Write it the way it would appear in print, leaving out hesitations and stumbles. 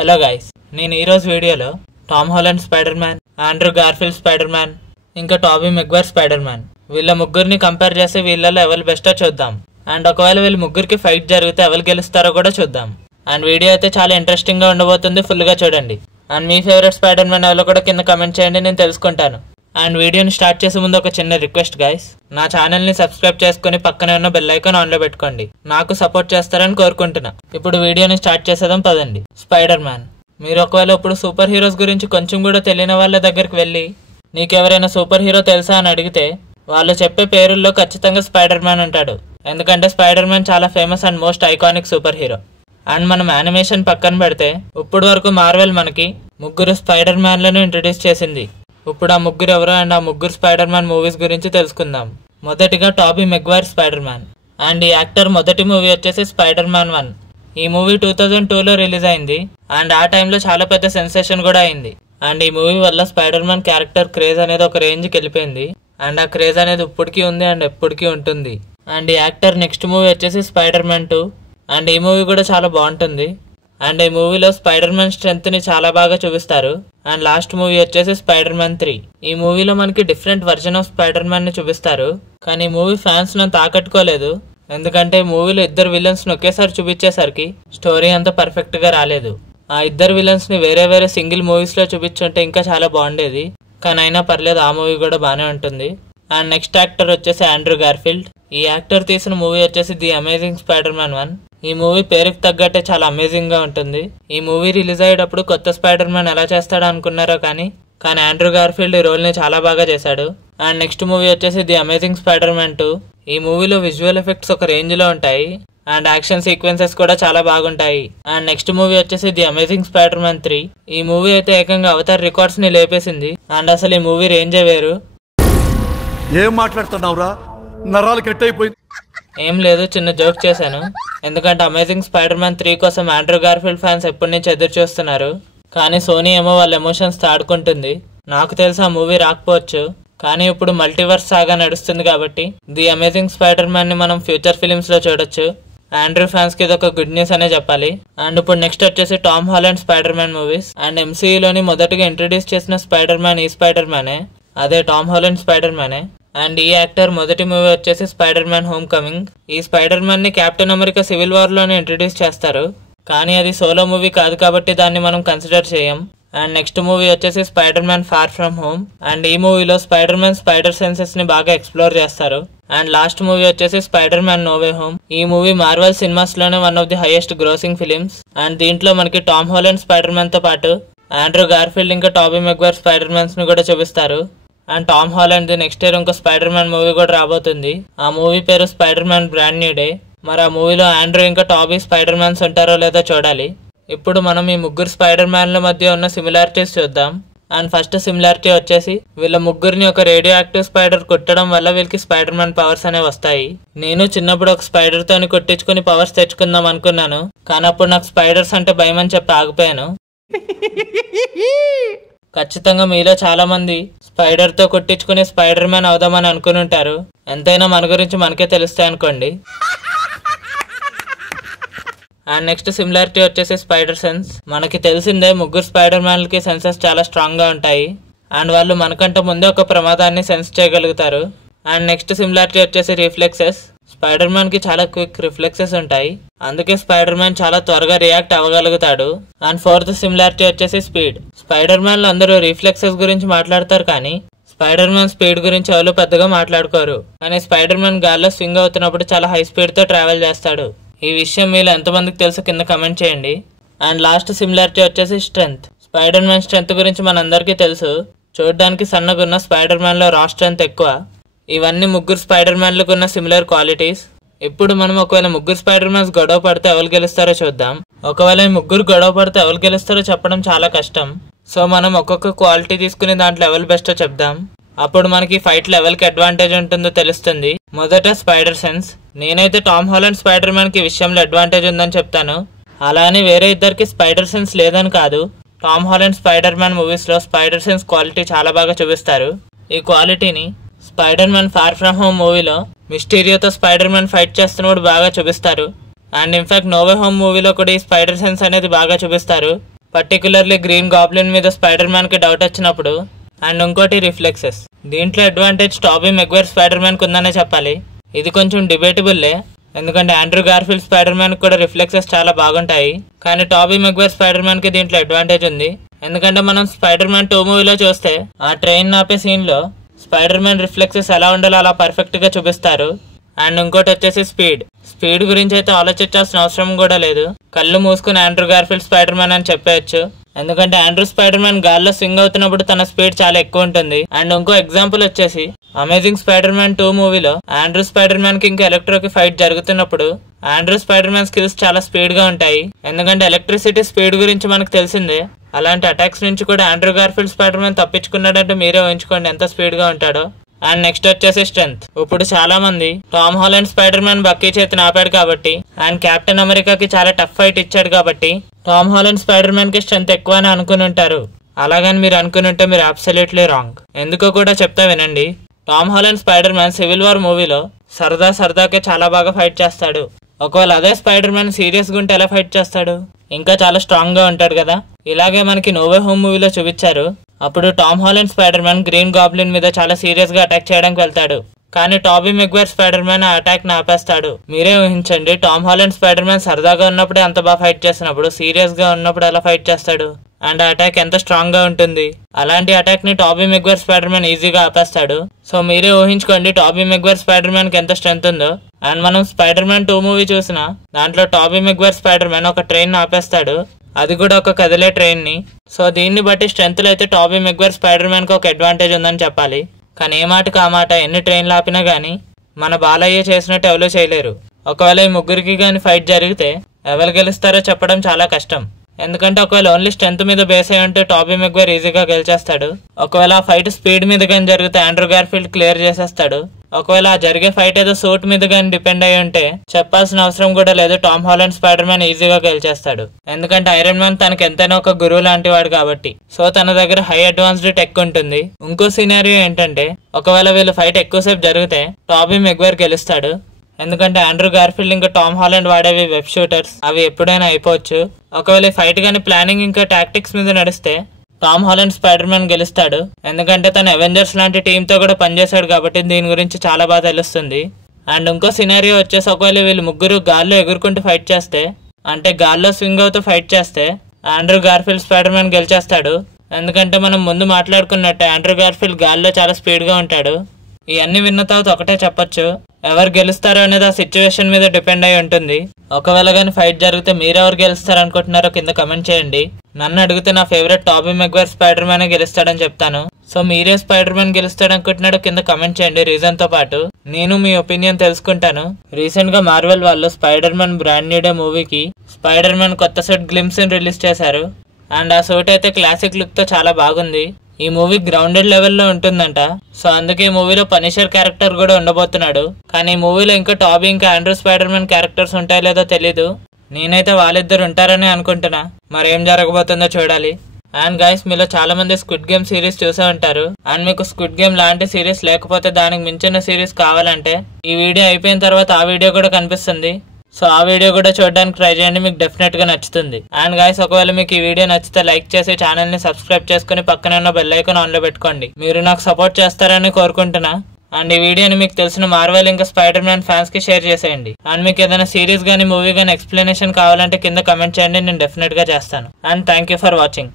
Hello guys, నేను ఈరోజు వీడియోలో Tom Holland Spider Man, Andrew Garfield Spider Man, ఇంకా టాబీ మెగ్వైర్ స్పైడర్ మ్యాన్ వీళ్ళ ముగ్గురిని కంపేర్ చేసి వీళ్ళలో ఎవరు బెస్టో చూద్దాం. అండ్ ఒకవేళ వీళ్ళ ముగ్గురికి ఫైట్ జరిగితే ఎవరు గెలుస్తారో కూడా చూద్దాం. అండ్ వీడియో అయితే చాలా ఇంట్రెస్టింగ్ గా ఉండబోతుంది, ఫుల్ గా చూడండి. And me favourite spider man ఎవరో కూడా కింద కమెంట్ చేయండి, నేను తెలుసుకుంటాను. అండ్ వీడియోని స్టార్ట్ చేసే ముందు ఒక చిన్న రిక్వెస్ట్ గైస్, నా ఛానల్ ని సబ్స్క్రైబ్ చేసుకుని పక్కనే ఉన్న బెల్ ఐకాన్ ఆన్ లో పెట్టుకోండి. నాకు సపోర్ట్ చేస్తారని కోరుకుంటున్నా. ఇప్పుడు వీడియోని స్టార్ట్ చేసేద్దాం పదండి. Spider man. మీరు ఒకవేళ ఇప్పుడు సూపర్ హీరోస్ గురించి కొంచెం కూడా తెలియని వాళ్ళ దగ్గరికి వెళ్ళి నీకెవరైనా సూపర్ హీరో తెలుసా అని అడిగితే వాళ్ళు చెప్పే పేరుల్లో ఖచ్చితంగా స్పైడర్ మ్యాన్ అంటాడు. ఎందుకంటే స్పైడర్ మ్యాన్ చాలా famous and most iconic super hero. And మనం యానిమేషన్ పక్కన పెడితే ఇప్పుడు వరకు మార్వెల్ మనకి ముగ్గురు స్పైడర్ మ్యాన్లను ఇంట్రడ్యూస్ చేసింది. ఇప్పుడు ఆ ముగ్గురు ఎవరో అండ్ ఆ ముగ్గురు స్పైడర్ మ్యాన్ మూవీస్ గురించి తెలుసుకుందాం. మొదటిగా టాబీ మెగ్వైర్ స్పైడర్ మ్యాన్. అండ్ ఈ యాక్టర్ మొదటి మూవీ వచ్చేసి స్పైడర్ మ్యాన్ 1. ఈ మూవీ 2002లో రిలీజ్ అయింది. అండ్ ఆ టైంలో చాలా పెద్ద సెన్సేషన్ కూడా అయింది. అండ్ ఈ మూవీ వల్ల స్పైడర్ మ్యాన్ క్యారెక్టర్ క్రేజ్ అనేది ఒక రేంజ్కి వెళ్ళిపోయింది. అండ్ ఆ క్రేజ్ అనేది ఇప్పటికీ ఉంది అండ్ ఎప్పటికీ ఉంటుంది. అండ్ ఈ యాక్టర్ నెక్స్ట్ మూవీ వచ్చేసి స్పైడర్ మ్యాన్ 2. అండ్ ఈ మూవీ కూడా చాలా బాగుంటుంది. అండ్ ఈ మూవీలో స్పైడర్ మ్యాన్ స్ట్రెంత్ ని చాలా బాగా చూపిస్తారు. అండ్ లాస్ట్ మూవీ వచ్చేసి స్పైడర్ మ్యాన్ 3. ఈ మూవీలో మనకి డిఫరెంట్ వర్జన్ ఆఫ్ స్పైడర్ మ్యాన్ ని చూపిస్తారు. కానీ ఈ మూవీ ఫ్యాన్స్ నంత ఆకట్టుకోలేదు. ఎందుకంటే ఈ మూవీలో ఇద్దరు విలన్స్ ని ఒకేసారి చూపించేసరికి స్టోరీ అంత పర్ఫెక్ట్ గా రాలేదు. ఆ ఇద్దరు విలన్స్ ని వేరే వేరే సింగిల్ మూవీస్ లో చూపించుంటే ఇంకా చాలా బాగుండేది. కానీ అయినా పర్లేదు, ఆ మూవీ కూడా బాగానే ఉంటుంది. అండ్ నెక్స్ట్ యాక్టర్ వచ్చేసి ఆండ్రూ గార్ఫీల్డ్. ఈ యాక్టర్ తీసిన మూవీ వచ్చేసి ది అమేజింగ్ స్పైడర్ మ్యాన్ 1. ఈ మూవీ పేరుకి తగ్గట్టే చాలా అమేజింగ్ గా ఉంటుంది. ఈ మూవీ రిలీజ్ అయ్యేటప్పుడు కొత్త స్పైడర్ మ్యాన్ ఎలా చేస్తాడో అనుకున్నారో కానీ ఆండ్రూ గార్ఫీల్డ్ ఈ రోల్ ని చాలా బాగా చేశాడు. అండ్ నెక్స్ట్ మూవీ వచ్చేసి ది అమేజింగ్ స్పైడర్ మ్యాన్ 2. ఈ మూవీలో విజువల్ ఎఫెక్ట్స్ ఒక రేంజ్ లో ఉంటాయి. అండ్ యాక్షన్ సీక్వెన్సెస్ కూడా చాలా బాగుంటాయి. అండ్ నెక్స్ట్ మూవీ వచ్చేసి ది అమేజింగ్ స్పైడర్ మ్యాన్ 3. ఈ మూవీ అయితే ఏకంగా అవతార్ రికార్డ్స్ ని లేపేసింది. అండ్ అసలు ఈ మూవీ రేంజే వేరు. ఏం మాట్లాడుతున్నావురా, నరాలు కట్ అయిపోయింది. ఏం లేదు, చిన్న జోక్ చేశాను. ఎందుకంటే అమేజింగ్ స్పైడర్ మ్యాన్ 3 కోసం ఆండ్రూ గార్ఫీల్డ్ ఫ్యాన్స్ ఎప్పటి నుంచి ఎదురు చూస్తున్నారు. కానీ సోనీ ఏమో వాళ్ళ ఎమోషన్స్ తో ఆడుకుంటుంది. నాకు తెలిసి ఆ మూవీ రాకపోవచ్చు, కానీ ఇప్పుడు మల్టీవర్స్ సాగా నడుస్తుంది కాబట్టి ది అమేజింగ్ స్పైడర్ మ్యాన్ ని మనం ఫ్యూచర్ ఫిలిమ్స్ లో చూడొచ్చు. ఆండ్రూ ఫ్యాన్స్ కి ఇది ఒక గుడ్ న్యూస్ అనే చెప్పాలి. అండ్ ఇప్పుడు నెక్స్ట్ వచ్చేసి Tom Holland Spider Man movies. And ఎంసీయూలోని మొదటిగా ఇంట్రడ్యూస్ చేసిన స్పైడర్ మ్యాన్ ఈ స్పైడర్ మ్యానే, అదే టామ్ హాలండ్ స్పైడర్ మ్యానే. అండ్ ఈ యాక్టర్ మొదటి మూవీ వచ్చేసి స్పైడర్ మ్యాన్ హోమ్ కమింగ్. ఈ స్పైడర్ మ్యాన్ ని కెప్టెన్ అమెరికా సివిల్ వార్ లోనే ఇంట్రడ్యూస్ చేస్తారు. కానీ అది సోలో మూవీ కాదు కాబట్టి దాన్ని మనం కన్సిడర్ చేయం. అండ్ నెక్స్ట్ మూవీ వచ్చేసి Spider Man Far From Home. And ఈ మూవీలో స్పైడర్ మ్యాన్ స్పైడర్ సెన్సెస్ ని బాగా ఎక్స్ప్లోర్ చేస్తారు. అండ్ లాస్ట్ మూవీ వచ్చేసి Spider Man No Way Home. ఈ మూవీ మార్వెల్ సినిమాస్ లోనే one of the highest grossing films. And దీంట్లో మనకి టామ్ హాలండ్ స్పైడర్ మ్యాన్ తో పాటు ఆండ్రూ గార్ఫీల్డ్ ఇంకా టాబీ మెగ్వైర్ స్పైడర్ మ్యాన్స్ ని కూడా చూపిస్తారు. And Tom Holland the next year ఇంకో స్పైడర్ మ్యాన్ మూవీ కూడా రాబోతుంది. ఆ మూవీ పేరు Spider Man Brand New Day. మరి ఆ మూవీలో ఆండ్రూ ఇంకా టాబీ స్పైడర్ మ్యాన్స్ ఉంటారో లేదో చూడాలి. ఇప్పుడు మనం ఈ ముగ్గురు స్పైడర్ మ్యాన్ల మధ్య ఉన్న సిమిలారిటీస్ చూద్దాం. అండ్ ఫస్ట్ సిమిలారిటీ వచ్చేసి వీళ్ళ ముగ్గురిని ఒక రేడియో యాక్టివ్ స్పైడర్ కొట్టడం వల్ల వీళ్ళకి స్పైడర్ మ్యాన్ పవర్స్ అనేవి వస్తాయి. నేను చిన్నప్పుడు ఒక స్పైడర్ తోని కొట్టించుకుని పవర్స్ తెచ్చుకుందాం అనుకున్నాను, కానీ అప్పుడు నాకు స్పైడర్స్ అంటే భయం అని చెప్పి ఆగిపోయాను. ఖచ్చితంగా మీలో చాలా మంది స్పైడర్ తో కొట్టించుకుని స్పైడర్ మ్యాన్ అవుదామని అనుకుని ఉంటారు. ఎంతైనా మన గురించి మనకే తెలుస్తాయి అనుకోండి. అండ్ నెక్స్ట్ సిమిలారిటీ వచ్చేసి స్పైడర్ సెన్స్. మనకి తెలిసిందే ముగ్గురు స్పైడర్ మ్యాన్లకి సెన్సెస్ చాలా స్ట్రాంగ్ గా ఉంటాయి. అండ్ వాళ్ళు మనకంటే ముందే ఒక ప్రమాదాన్ని సెన్స్ చేయగలుగుతారు. అండ్ నెక్స్ట్ సిమిలారిటీ వచ్చేసి రిఫ్లెక్సెస్. స్పైడర్ మ్యాన్ కి చాలా క్విక్ రిఫ్లెక్సెస్ ఉంటాయి, అందుకే స్పైడర్ మ్యాన్ చాలా త్వరగా రియాక్ట్ అవ్వగలుగుతాడు. అండ్ ఫోర్త్ సిమిలారిటీ వచ్చేసి స్పీడ్. స్పైడర్ మ్యాన్ లో అందరూ రిఫ్లెక్సెస్ గురించి మాట్లాడతారు, కానీ స్పైడర్ మ్యాన్ స్పీడ్ గురించి ఎవరు పెద్దగా మాట్లాడుకోరు. కానీ స్పైడర్ మ్యాన్ గాల్లో స్వింగ్ అవుతున్నప్పుడు చాలా హై స్పీడ్ తో ట్రావెల్ చేస్తాడు. ఈ విషయం మీలో ఎంతమందికి తెలుసు కింద కమెంట్ చేయండి. అండ్ లాస్ట్ సిమిలారిటీ వచ్చేసి స్ట్రెంగ్త్. స్పైడర్ మ్యాన్ స్ట్రెంగ్త్ గురించి మనందరికీ తెలుసు. చూడడానికి సన్నగున్న స్పైడర్ మ్యాన్ లో రా స్ట్రెంగ్త్ ఎక్కువ. ఇవన్నీ ముగ్గురు స్పైడర్ మ్యాన్లకు ఉన్న సిమిలర్ క్వాలిటీస్. ఇప్పుడు మనం ఒకవేళ ముగ్గురు స్పైడర్ మ్యాన్స్ గొడవ పడితే ఎవరు గెలుస్తారో చూద్దాం. ఒకవేళ ఈ ముగ్గురు గొడవ పడితే ఎవరు గెలుస్తారో చెప్పడం చాలా కష్టం. సో మనం ఒక్కొక్క క్వాలిటీ తీసుకుని దాంట్లో ఎవరు బెస్టో చెప్దాం. అప్పుడు మనకి ఫైట్ లెవెల్ కి అడ్వాంటేజ్ ఉంటుందో తెలుస్తుంది. మొదట స్పైడర్ సెన్స్. నేనైతే టామ్ హాలండ్ స్పైడర్ మ్యాన్ కి విషయంలో అడ్వాంటేజ్ ఉందని చెప్తాను. అలా అని వేరే ఇద్దరికి స్పైడర్ సెన్స్ లేదని కాదు. Tom Holland Spider Man movies లో స్పైడర్ సెన్స్ క్వాలిటీ చాలా బాగా చూపిస్తారు. ఈ క్వాలిటీని Spider Man Far From Home మూవీలో మిస్టీరియోతో స్పైడర్ మ్యాన్ ఫైట్ చేస్తున్నప్పుడు బాగా చూపిస్తారు. And in fact No Way Home మూవీలో కూడా ఈ స్పైడర్ సెన్స్ అనేది బాగా చూపిస్తారు. పర్టికులర్లీ గ్రీన్ గాబ్లిన్ మీద స్పైడర్ మ్యాన్ కి డౌట్ వచ్చినప్పుడు, అండ్ ఇంకోటి రిఫ్లెక్సెస్. దీంట్లో advantage Tobey Maguire Spider Man కి ఉందనే చెప్పాలి. ఇది కొంచెం డిబేటబుల్లే, ఎందుకంటే ఆండ్రూ గార్ఫీల్డ్ స్పైడర్ మ్యాన్ కూడా రిఫ్లెక్సెస్ చాలా బాగుంటాయి. కానీ టాబీ మెగ్వైర్ స్పైడర్ మ్యాన్ కి దీంట్లో అడ్వాంటేజ్ ఉంది. ఎందుకంటే మనం స్పైడర్ మ్యాన్ 2 మూవీలో చూస్తే ఆ ట్రైన్ ఆపే సీన్ లో స్పైడర్ మ్యాన్ రిఫ్లెక్సెస్ ఎలా ఉండాలో అలా పర్ఫెక్ట్ గా చూపిస్తారు. అండ్ ఇంకోటి వచ్చేసి స్పీడ్ గురించి అయితే ఆలోచించాల్సిన అవసరం కూడా లేదు. కళ్ళు మూసుకుని ఆండ్రూ గార్ఫీల్డ్ స్పైడర్ మ్యాన్ అని చెప్పేయచ్చు. ఎందుకంటే ఆండ్రూ స్పైడర్ మ్యాన్ గాల్లో స్వింగ్ అవుతున్నప్పుడు తన స్పీడ్ చాలా ఎక్కువ ఉంటుంది. అండ్ ఇంకో ఎగ్జాంపుల్ వచ్చేసి అమేజింగ్ స్పైడర్ మ్యాన్ 2 మూవీలో ఆండ్రూ స్పైడర్ మ్యాన్ కి ఇంకా ఎలక్ట్రోకి ఫైట్ జరుగుతున్నప్పుడు ఆండ్రూ స్పైడర్ మ్యాన్ స్కిల్స్ చాలా స్పీడ్ గా ఉంటాయి. ఎందుకంటే ఎలక్ట్రిసిటీ స్పీడ్ గురించి మనకు తెలిసిందే. అలాంటి అటాక్స్ నుంచి కూడా ఆండ్రూ గార్ఫీల్డ్ స్పైడర్ మ్యాన్ తప్పించుకున్నాడంటే మీరే ఊహించుకోండి ఎంత స్పీడ్ గా ఉంటాడో. అండ్ నెక్స్ట్ వచ్చేసి స్ట్రెంత్. ఇప్పుడు చాలా మంది టామ్ హాలండ్ స్పైడర్ మ్యాన్ బక్కీ చేతిని ఆపాడు కాబట్టి అండ్ కెప్టెన్ అమెరికాకి చాలా టఫ్ ఫైట్ ఇచ్చాడు కాబట్టి టామ్ హాలండ్ స్పైడర్ మ్యాన్ కి స్ట్రెంత్ ఎక్కువ అని అనుకుని ఉంటారు. అలాగని మీరు అనుకుని ఉంటే మీరు అబ్సల్యూట్లీ రాంగ్. ఎందుకో కూడా చెప్తా వినండి. Tom Holland Spider Man Civil War మూవీలో సరదాకే చాలా బాగా ఫైట్ చేస్తాడు. ఒకవేళ అదే స్పైడర్ మ్యాన్ సీరియస్ గా ఉంటే ఎలా ఫైట్ చేస్తాడు? ఇంకా చాలా స్ట్రాంగ్ గా ఉంటాడు కదా. ఇలాగే మనకి నో వే హోమ్ మూవీలో చూపించారు. అప్పుడు Tom Holland Spider Man Green Goblin మీద చాలా సీరియస్ గా అటాక్ చేయడానికి వెళ్తాడు. కానీ టాబీ మెగ్వైర్ స్పైడర్ మ్యాన్ ఆ అటాక్ ని ఆపేస్తాడు. మీరే ఊహించండి, టామ్ హాలండ్ స్పైడర్ మ్యాన్ సరదాగా ఉన్నప్పుడే అంత బాగా ఫైట్ చేసినప్పుడు సీరియస్ గా ఉన్నప్పుడు ఎలా ఫైట్ చేస్తాడు? అండ్ ఆ అటాక్ ఎంత స్ట్రాంగ్ గా ఉంటుంది. అలాంటి అటాక్ ని టాబీ మెగ్వైర్ స్పైడర్ మ్యాన్ ఈజీగా ఆపేస్తాడు. సో మీరే ఊహించుకోండి టాబీ మెగ్వైర్ స్పైడర్ మ్యాన్ కి ఎంత స్ట్రెంత్ ఉందో. అండ్ మనం స్పైడర్ మ్యాన్ 2 మూవీ చూసినా దాంట్లో టాబీ మెగ్వైర్ స్పైడర్ మ్యాన్ ఒక ట్రైన్ ఆపేస్తాడు. అది కూడా ఒక కదిలే ట్రైన్ ని. సో దీన్ని బట్టి స్ట్రెంత్ లో అయితే టాబీ మెగ్వైర్ స్పైడర్ మ్యాన్ కి ఒక అడ్వాంటేజ్ ఉందని చెప్పాలి. కానీ ఏ మాటకు ఆ మాట ఎన్ని ట్రైన్లు ఆపినా గానీ మన బాలయ్య చేసినట్టు ఎవరూ చేయలేరు. ఒకవేళ ఈ ముగ్గురికి గానీ ఫైట్ జరిగితే ఎవరు గెలుస్తారో చెప్పడం చాలా కష్టం. ఎందుకంటే ఒకవేళ ఓన్లీ స్ట్రెంత్ మీద బేస్ అయి ఉంటే టాబీ మెగ్వైర్ ఈజీగా గెలిచేస్తాడు. ఒకవేళ ఆ ఫైట్ స్పీడ్ మీద కానీ జరిగితే ఆండ్రూ గార్ఫీల్డ్ క్లియర్ చేసేస్తాడు. ఒకవేళ ఆ జరిగే ఫైట్ ఏదో సూట్ మీద కానీ డిపెండ్ అయి ఉంటే చెప్పాల్సిన అవసరం కూడా లేదు, టామ్ హాలండ్ స్పైడర్ మ్యాన్ ఈజీగా గెలిచేస్తాడు. ఎందుకంటే ఐరన్ మ్యాన్ తనకి ఎంతైనా ఒక గురువు లాంటి వాడు కాబట్టి. సో తన దగ్గర హై అడ్వాన్స్డ్ టెక్ ఉంటుంది. ఇంకో సినారియో ఏంటంటే ఒకవేళ వీళ్ళు ఫైట్ ఎక్కువసేపు జరిగితే టాబీ మెగ్వైర్ గెలుస్తాడు. ఎందుకంటే ఆండ్రూ గార్ఫీల్డ్ ఇంకా టామ్ హాలండ్ వాడేవి వెబ్ షూటర్స్, అవి ఎప్పుడైనా అయిపోవచ్చు. ఒకవేళ ఈ ఫైట్ గానీ ప్లానింగ్ ఇంకా టాక్టిక్స్ మీద నడిస్తే టామ్ హాలండ్ స్పైడర్ మ్యాన్ గెలుస్తాడు. ఎందుకంటే తను అవెంజర్స్ లాంటి టీమ్ తో కూడా పనిచేశాడు కాబట్టి దీని గురించి చాలా బాగా తెలుస్తుంది. అండ్ ఇంకో సినారియో వచ్చేసి ఒకవేళ వీళ్ళు ముగ్గురు గాల్లో ఎగురుకుంటూ ఫైట్ చేస్తే, అంటే గాల్లో స్వింగ్ అవుతూ ఫైట్ చేస్తే ఆండ్రూ గార్ఫీల్డ్ స్పైడర్ మ్యాన్ గెలిచేస్తాడు. ఎందుకంటే మనం ముందు మాట్లాడుకున్నట్టే ఆండ్రూ గార్ఫీల్డ్ గాల్లో చాలా స్పీడ్ గా ఉంటాడు. ఇవన్నీ విన్న తర్వాత ఒకటే చెప్పొచ్చు, ఎవరు గెలుస్తారో అనేది ఆ సిచ్యువేషన్ మీద డిపెండ్ అయి ఉంటుంది. ఒకవేళ కానీ ఫైట్ జరిగితే మీరెవరు గెలుస్తారు అనుకుంటున్నారో కింద కమెంట్ చేయండి. నన్ను అడిగితే నా ఫేవరెట్ టాబీ మెగ్వైర్ స్పైడర్ మ్యాన్ గెలుస్తాడని చెప్తాను. సో మీరే స్పైడర్ మ్యాన్ గెలుస్తాడు అనుకుంటున్నాడో కింద కమెంట్ చేయండి రీజన్ తో పాటు. నేను మీ ఒపీనియన్ తెలుసుకుంటాను. రీసెంట్ గా మార్వెల్ వాళ్ళు spider Man Brand New day మూవీకి స్పైడర్ మ్యాన్ కొత్త సెట్ గ్లిమ్స్ రిలీజ్ చేశారు. అండ్ ఆ సూట్ అయితే క్లాసిక్ లుక్ తో చాలా బాగుంది. ఈ మూవీ గ్రౌండెడ్ లెవెల్లో ఉంటుందంట. సో అందుకే ఈ మూవీలో పనిషర్ క్యారెక్టర్ కూడా ఉండబోతున్నాడు. కానీ ఈ మూవీలో ఇంకా టాబీ ఇంకా ఆండ్రూ స్పైడర్ మ్యాన్ క్యారెక్టర్స్ ఉంటాయో లేదో తెలీదు. నేనైతే వాళ్ళిద్దరు ఉంటారని అనుకుంటున్నా. మరి ఏం జరగబోతుందో చూడాలి. అండ్ గైస్, మీలో చాలా మంది స్క్విడ్ గేమ్ సిరీస్ చూసే ఉంటారు. అండ్ మీకు స్క్విడ్ గేమ్ లాంటి సిరీస్ లేకపోతే దానికి మించిన సిరీస్ కావాలంటే ఈ వీడియో అయిపోయిన తర్వాత ఆ వీడియో కూడా కనిపిస్తుంది. సో ఆ వీడియో కూడా చూడడానికి ట్రై చేయండి, మీకు డెఫినెట్ గా నచ్చుతుంది. అండ్ గైస్, ఒకవేళ మీకు ఈ వీడియో నచ్చితే లైక్ చేసి ఛానల్ ని సబ్స్క్రైబ్ చేసుకుని పక్కన ఉన్న బెల్ ఐకాన్ ఆన్ లో పెట్టుకోండి. మీరు నాకు సపోర్ట్ చేస్తారని కోరుకుంటున్నా. అండ్ ఈ వీడియోని మీకు తెలిసిన మార్వెల్ ఇంకా స్పైడర్ మ్యాన్ ఫ్యాన్స్ కి షేర్ చేసేయండి. అండ్ మీకు ఏదైనా సిరీస్ గానీ మూవీ గానీ ఎక్స్ప్లెనేషన్ కావాలంటే కింద కమెంట్ చేయండి, నేను డెఫినెట్ గా చేస్తాను. And thank you for watching.